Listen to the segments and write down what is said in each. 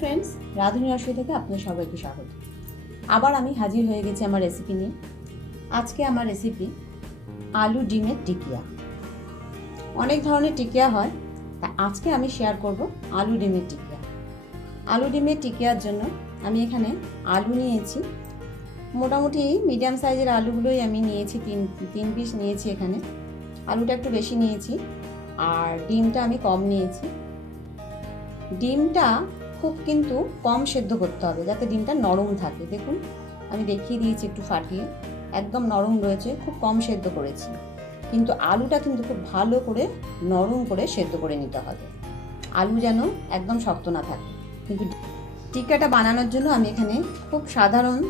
Friends রাঁধুনি রসই থেকে আপনাদের সবাইকে স্বাগত। আবার আমি হাজির হয়ে গেছি আমার রেসিপি নিয়ে। আজকে আমার রেসিপি আলু ডিমের টিকিয়া। অনেক ধরনের টিকিয়া হয় তা আজকে আমি শেয়ার করব আলু ডিমের টিকিয়া। আলু ডিমের টিকিয়ার জন্য আমি এখানে আলু নিয়েছি। মোটামুটি মিডিয়াম সাইজের আলুগুলোই আমি নিয়েছি, তিন তিন পিস নিয়েছি এখানে। আলুটা একটু বেশি নিয়েছি, আর ডিমটা আমি কম নিয়েছি। ডিমটা খুব কিন্তু কম সেদ্ধ করতে হবে যাতে ডিমটা নরম থাকে। দেখুন, আমি দেখিয়ে দিয়েছি একটু ফাটিয়ে। একদম নরম রয়েছে, খুব কম সেদ্ধ করেছি। কিন্তু আলুটা কিন্তু খুব ভালো করে নরম করে সেদ্ধ করে নিতে হবে। আলু যেন একদম শক্ত না থাকে। কিন্তু টিক্কাটা বানানোর জন্য আমি এখানে খুব সাধারণ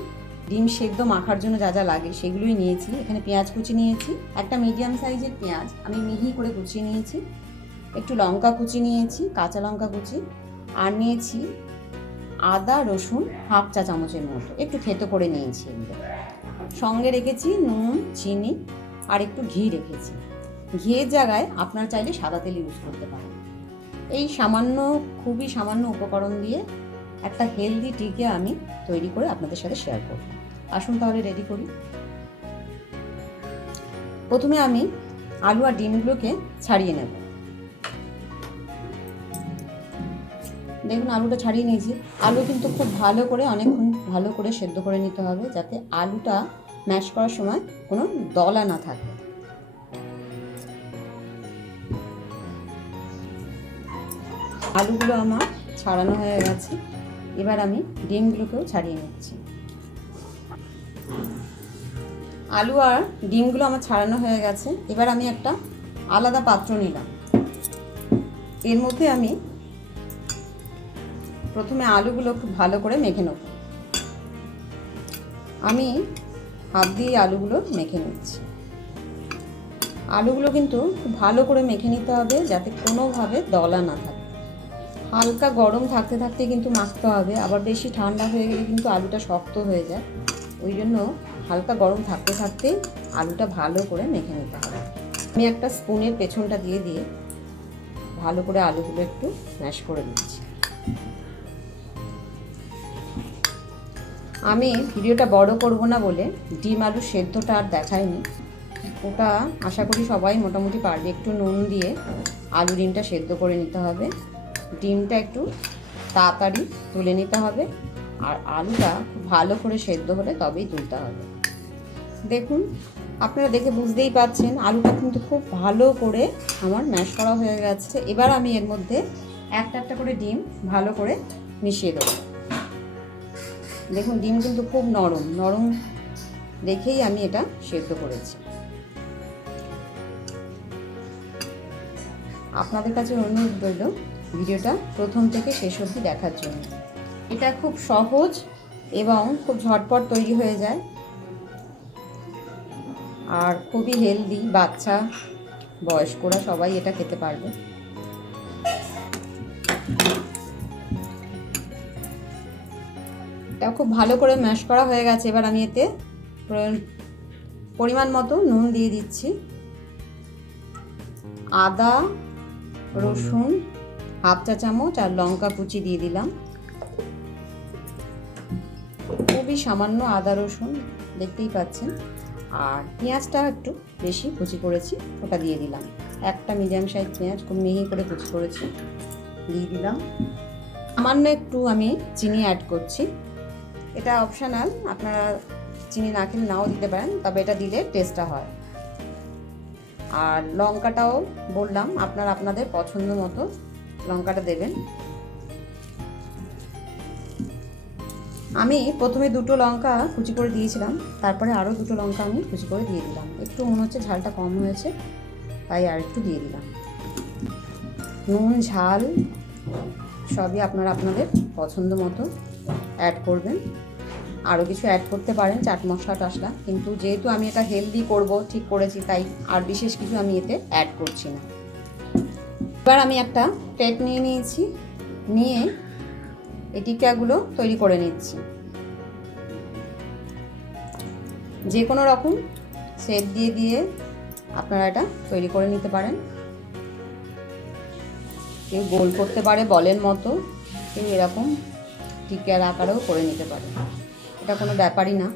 ডিম সেদ্ধ মাখার জন্য যা যা লাগে সেগুলোই নিয়েছি। এখানে পেঁয়াজ কুচি নিয়েছি, একটা মিডিয়াম সাইজের পেঁয়াজ। আমি মিহি করে কুচিয়ে নিয়েছি। একটু লঙ্কা কুচি নিয়েছি, কাঁচা লঙ্কা কুচি। আর নিয়েছি আদা, রসুন, হাফ চা চামচের মতো। একটু থেতো করে নিয়েছি এগুলো। সঙ্গে রেখেছি নুন, চিনি আর একটু ঘি রেখেছি। ঘিয়ের জায়গায় আপনারা চাইলে সাদা তেল ইউজ করতে পারেন। এই সামান্য, খুবই সামান্য উপকরণ দিয়ে একটা হেলদি টিকে আমি তৈরি করে আপনাদের সাথে শেয়ার করব। আসুন তাহলে রেডি করি। প্রথমে আমি আলু আর ডিমগুলোকে ছাড়িয়ে নেব। দেখুন, আলুটা ছাড়িয়ে নিয়েছি। আলু কিন্তু খুব ভালো করে, অনেকক্ষণ ভালো করে সেদ্ধ করে নিতে হবে, যাতে আলুটা ম্যাশ করার সময় কোনো দলা না থাকে। আলুগুলো আমার ছাড়ানো হয়ে গেছে। এবার আমি ডিমগুলোকেও ছাড়িয়ে নিচ্ছি। আলু আর ডিমগুলো আমার ছাড়ানো হয়ে গেছে। এবার আমি একটা আলাদা পাত্র নিলাম। এর মধ্যে আমি প্রথমে আলুগুলো খুব ভালো করে মেখে নেব। আমি হাত দিয়ে আলুগুলো মেখে নিচ্ছি। আলুগুলো কিন্তু খুব ভালো করে মেখে নিতে হবে যাতে কোনোভাবে দলা না থাকে। হালকা গরম থাকতে থাকতে কিন্তু মাখতে হবে, আবার বেশি ঠান্ডা হয়ে গেলে কিন্তু আলুটা শক্ত হয়ে যায়। ওই জন্য হালকা গরম থাকতে থাকতে আলুটা ভালো করে মেখে নিতে হবে। আমি একটা স্পুনের পেছনটা দিয়ে দিয়ে ভালো করে আলুগুলো একটু ম্যাশ করে দিচ্ছি আমি ভিডিওটা বড় করব না বলে ডিম আলু সেদ্ধটা আর দেখাইনি। ওটা আশা করি সবাই মোটামুটি পারবে একটু নুন দিয়ে আলু ডিমটা সেদ্ধ করে নিতে হবে। ডিমটা একটু তাড়াতাড়ি তুলে নিতে হবে আর আলুটা ভালো করে সেদ্ধ হলে তবেই তুলতে হবে। দেখুন, আপনারা দেখে বুঝতেই পাচ্ছেন আলুটা কিন্তু খুব ভালো করে আমার ম্যাশ করা হয়ে গেছে। এবার আমি এর মধ্যে একটা একটা করে ডিম ভালো করে মিশিয়ে দেবো। দেখুন, ডিম কিন্তু খুব নরম নরম দেখেই আমি এটা সেদ্ধ করেছি। আপনাদের কাছে অনুরোধ রইল ভিডিওটা প্রথম থেকে শেষ অবধি দেখার জন্য। এটা খুব সহজ এবং খুব ঝটপট তৈরি হয়ে যায়। আর খুবই হেলদি বাচ্চা, বয়স্করা সবাই এটা খেতে পারবে। এটা খুব ভালো করে ম্যাশ করা হয়ে গেছে। এবার আমি এতে পরিমাণ মতো নুন দিয়ে দিচ্ছি। আদা রসুন হাফ চা চামচ আর লঙ্কা কুচি দিয়ে দিলাম। খুবই সামান্য আদা রসুন দেখতেই পাচ্ছেন। আর পেঁয়াজটা একটু বেশি কুচি করেছি ওটা দিয়ে দিলাম। একটা মিডিয়াম সাইজ পেঁয়াজ খুব মিহি করে কুচি করেছি দিয়ে দিলাম। সামান্য একটু আমি চিনি অ্যাড করছি। এটা অপশানাল আপনারা চিনি না খেলে নাও দিতে পারেন, তবে এটা দিলে টেস্টটা হয়। আর লঙ্কাটাও বললাম, আপনারা আপনাদের পছন্দ মতো লঙ্কাটা দেবেন। আমি প্রথমে দুটো লঙ্কা কুচি করে দিয়েছিলাম, তারপরে আরও দুটো লঙ্কা আমি কুচি করে দিয়ে দিলাম। একটু মনে হচ্ছে ঝালটা কম হয়েছে, তাই আর একটু দিয়ে দিলাম। নুন, ঝাল সবই আপনারা আপনাদের পছন্দ মতো অ্যাড করবেন। আরও কিছু অ্যাড করতে পারেন, চাট মশলা টাশলা কিন্তু যেহেতু আমি এটা হেলদি করব, ঠিক করেছি, তাই আর বিশেষ কিছু আমি এতে অ্যাড করছি না। এবার আমি একটা প্লেট নিয়ে নিয়েছি। নিয়ে এই টিকাগুলো তৈরি করে নিচ্ছি। যে কোনো রকম সেট দিয়ে দিয়ে আপনারা এটা তৈরি করে নিতে পারেন। কেউ গোল করতে পারে বলের মতো, কেউ এরকম টিকিয়ার আকারেও করে নিতে পারে। এটা কোনো ব্যাপারই না।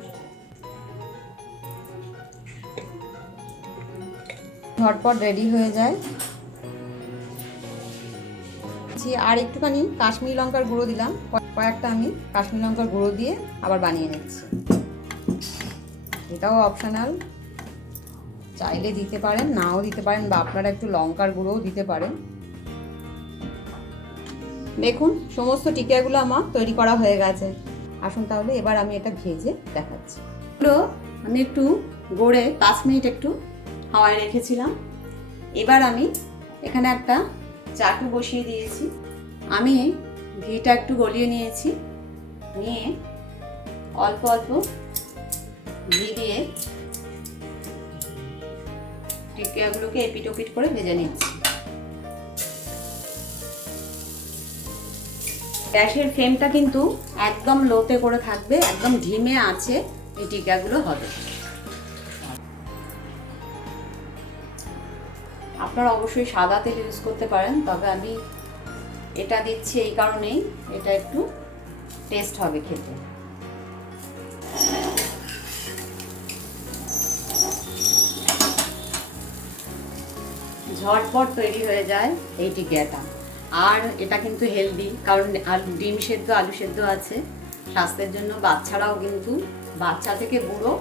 ঝটপট রেডি হয়ে যায়। আর একটুখানি কাশ্মীর লঙ্কার গুঁড়ো দিলাম। কয়েকটা আমি কাশ্মীর লঙ্কার গুঁড়ো দিয়ে আবার বানিয়ে নিচ্ছি। এটাও অপশনাল চাইলে দিতে পারেন, নাও দিতে পারেন, বা আপনারা একটু লঙ্কার গুঁড়োও দিতে পারেন। দেখুন, সমস্ত টিকিয়াগুলো আমার তৈরি করা হয়ে গেছে। আসুন তাহলে এবার আমি এটা ভেজে দেখাচ্ছি। এগুলো আমি একটু গড়ে পাঁচ মিনিট একটু হাওয়ায় রেখেছিলাম। এবার আমি এখানে একটা চাটু বসিয়ে দিয়েছি। আমি ঘিটা একটু গলিয়ে নিয়েছি। নিয়ে অল্প অল্প ঘি দিয়ে টিকিয়াগুলোকে এপিট ওপিট করে ভেজে নিচ্ছি। গ্যাসের ফ্লেমটা কিন্তু একদম লোতে করে থাকবে, একদম ধিমে আছে এই টিকাগুলো হবে। আপনারা অবশ্যই সাদা তেল ইউজ করতে পারেন, তবে আমি এটা দিচ্ছি এই কারণেই, এটা একটু টেস্ট হবে খেতে। ঝটপট তৈরি হয়ে যায় এই টিকিয়াটা আর এটা কিন্তু হেলদি কারণ আলু, ডিম সেদ্ধ, আলু সেদ্ধ আছে। স্বাস্থ্যের জন্য বাচ্চারাও কিন্তু, বাচ্চা থেকে বুড়ো,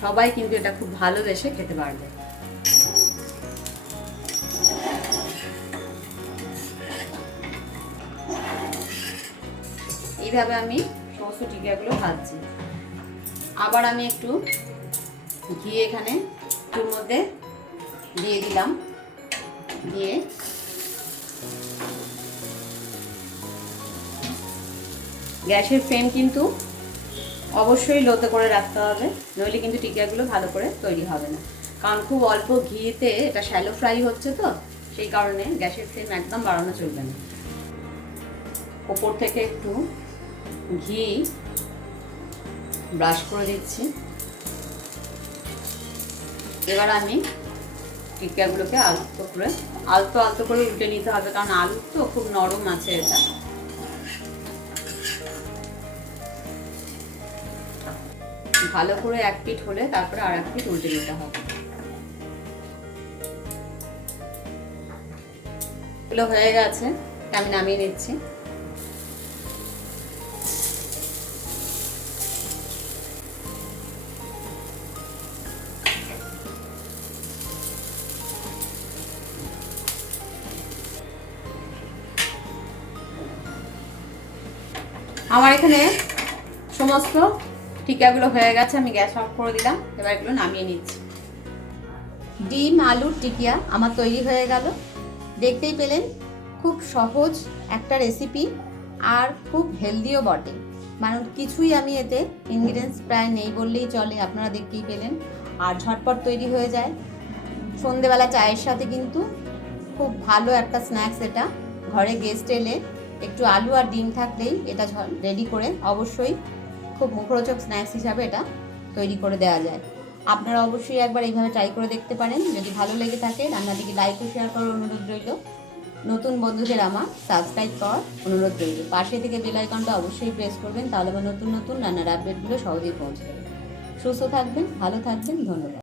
সবাই কিন্তু এটা খুব ভালোবেসে খেতে পারবে। এইভাবে আমি সমস্ত টিকাগুলো ভাজছি। আবার আমি একটু ঘি এখানে, একটুর মধ্যে দিয়ে দিলাম। দিয়ে গ্যাসের ফ্লেম কিন্তু অবশ্যই লোতে করে রাখতে হবে, নইলে কিন্তু টিকিয়াগুলো ভালো করে তৈরি হবে না। কারণ খুব অল্প ঘিতে এটা শ্যালো ফ্রাই হচ্ছে তো, সেই কারণে গ্যাসের ফ্লেম একদম বাড়ানো চলবে না। ওপর থেকে একটু ঘি ব্রাশ করে দিচ্ছি। এবার আমি টিকিয়াগুলোকে আলতো করে, আলতো আলতো করে উল্টে নিতে হবে, কারণ আলু তো খুব নরম আছে এটা। ভালো করে এক পিঠ হলে তারপরে আর এক পিঠ উল্টে দিতে হবে। এগুলো হয়ে গেছে, আমি নামিয়ে নিচ্ছি। আমার এখানে সমস্ত টিকাগুলো হয়ে গেছে, আমি গ্যাস অফ করে দিলাম। এবার এগুলো নামিয়ে নিচ্ছি। ডিম, আলুর টিকিয়া আমার তৈরি হয়ে গেল। দেখতেই পেলেন, খুব সহজ একটা রেসিপি আর খুব হেলদিও বটে। মানে কিছুই আমি এতে ইনগ্রিডিয়েন্টস প্রায় নেই বললেই চলে, আপনারা দেখতেই পেলেন। আর ঝটপট তৈরি হয়ে যায়। সন্ধেবেলা চায়ের সাথে কিন্তু খুব ভালো একটা স্ন্যাক্স এটা। ঘরে গেস্ট এলে একটু আলু আর ডিম থাকলেই এটা রেডি করে অবশ্যই খুব মুখরোচক স্ন্যাক্স হিসাবে এটা তৈরি করে দেওয়া যায়। আপনারা অবশ্যই একবার এইভাবে ট্রাই করে দেখতে পারেন। যদি ভালো লেগে থাকে, রান্নাটিকে লাইক ও শেয়ার করার অনুরোধ রইল। নতুন বন্ধুদের আমার সাবস্ক্রাইব করার অনুরোধ রইল। পাশে থেকে বেল আইকনটা অবশ্যই প্রেস করবেন, তাহলে আমার নতুন নতুন রান্নার আপডেটগুলো সহজেই পৌঁছবে সুস্থ থাকবেন, ভালো থাকবেন, ধন্যবাদ।